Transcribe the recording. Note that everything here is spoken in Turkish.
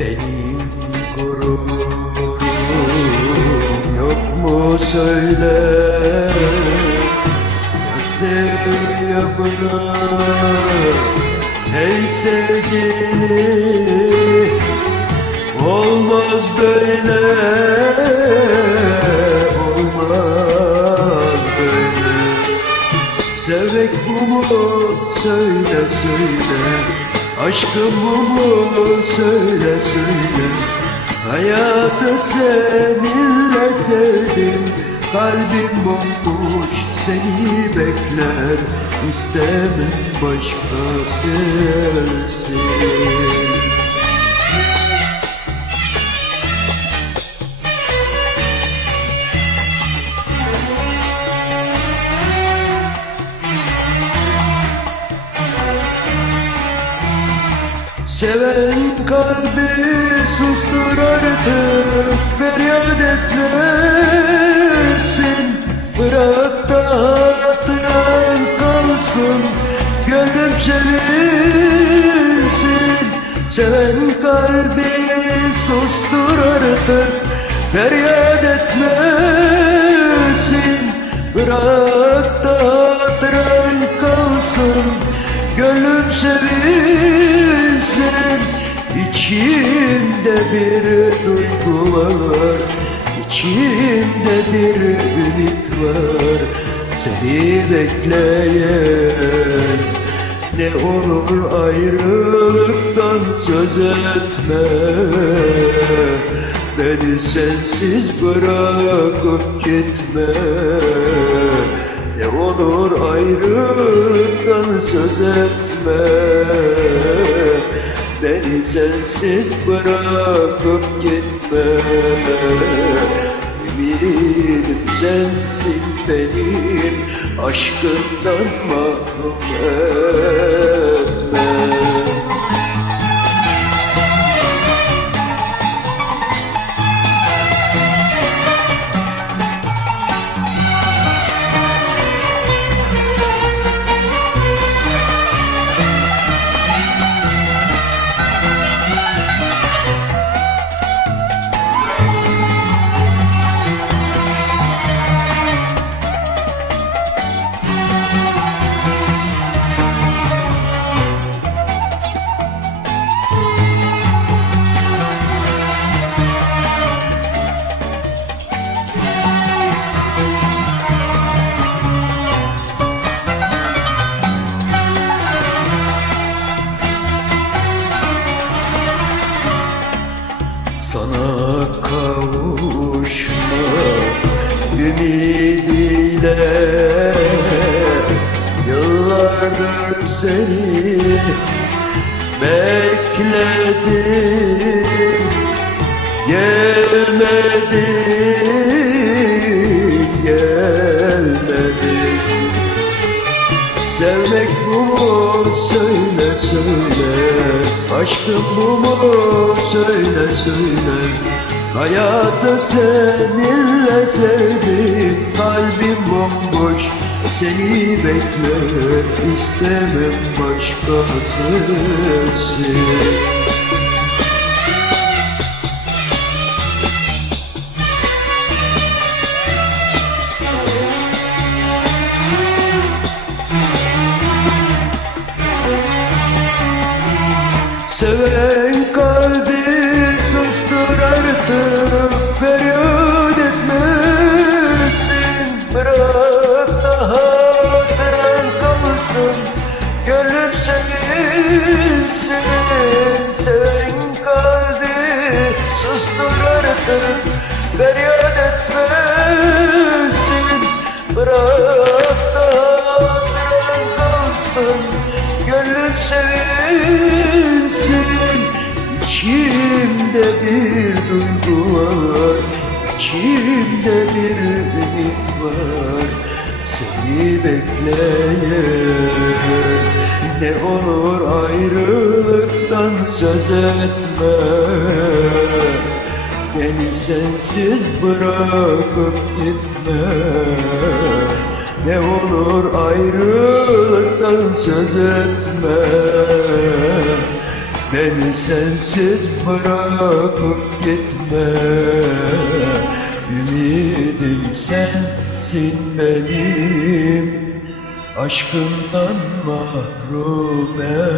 Benim gururum yok mu söyle? Yazık ya buna Hey sevgili Olmaz böyle Olmaz böyle. Sevmek bu mu söyle söyle. Aşkım bu mu? Söyle söyle. Hayatı seninle sevdim. Kalbim bomboş seni bekler. İstemem başkası ölsün Seven kalbi sustur artık Feryat etmesin. Bırak da hatıran kalsın Gönlüm sevinsin Seven kalbi sustur artık Feryat etmesin. Bırak da hatıran kalsın Gönlüm sevinsin bir duygu var İçimde bir ümit var. Seni bekleyen Ne olur ayrılıktan söz etme. Beni sensiz bırakıp gitme. Ne olur ayrılıktan söz etme Beni sensiz bırakıp gitme. Ümidim sensin benim Aşkından mahrum etme Kavuşma ümidiyle. Yıllardır seni bekledim Gelmedin, gelmedin Sevmek bu mu? Söyle söyle. Aşkım bu mu? Söyle söyle. Hayatı seninle sevdim. Kalbim bomboş. Seni bekler istemem başkası Seven kalbi sustur artık Feryat etmesin. Bırak da hatıran kalsın Gönlüm sevinsin. Seven kalbi sustur artık Feryat etmesin bir duygu var İçimde bir ümit var. Seni bekleyen Ne olur ayrılıktan söz etme Beni sensiz bırakıp gitme ne olur ayrılıktan söz etme Beni sensiz bırakıp gitme. Ümidim sensin benim. Aşkımdan mahrum etme.